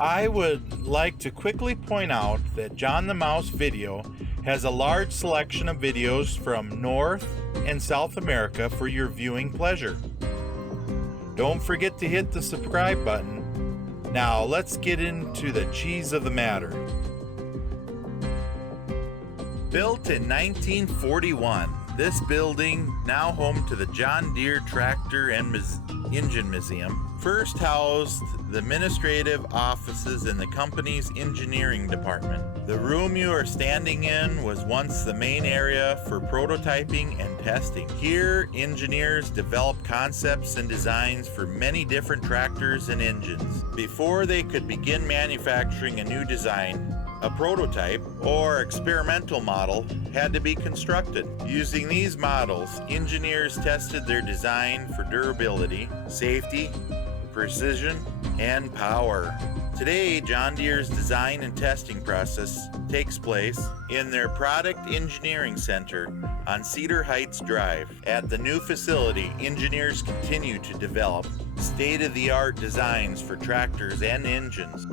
I would like to quickly point out that John the Mouse Video has a large selection of videos from North and South America for your viewing pleasure. Don't forget to hit the subscribe button. Now let's get into the cheese of the matter. Built in 1941, this building, now home to the John Deere Tractor and Engine Museum, first housed the administrative offices in the company's engineering department. The room you are standing in was once the main area for prototyping and testing. Here, engineers developed concepts and designs for many different tractors and engines. Before they could begin manufacturing a new design, a prototype or experimental model had to be constructed. Using these models, engineers tested their design for durability, safety, precision, and power. Today, John Deere's design and testing process takes place in their Product Engineering Center on Cedar Heights Drive. At the new facility, engineers continue to develop state-of-the-art designs for tractors and engines.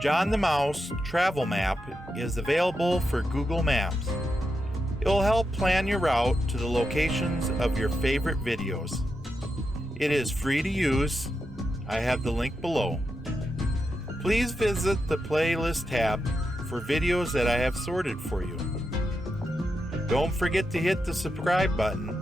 John the Mouse Travel Map is available for Google Maps. It will help plan your route to the locations of your favorite videos. It is free to use. I have the link below. Please visit the playlist tab for videos that I have sorted for you. Don't forget to hit the subscribe button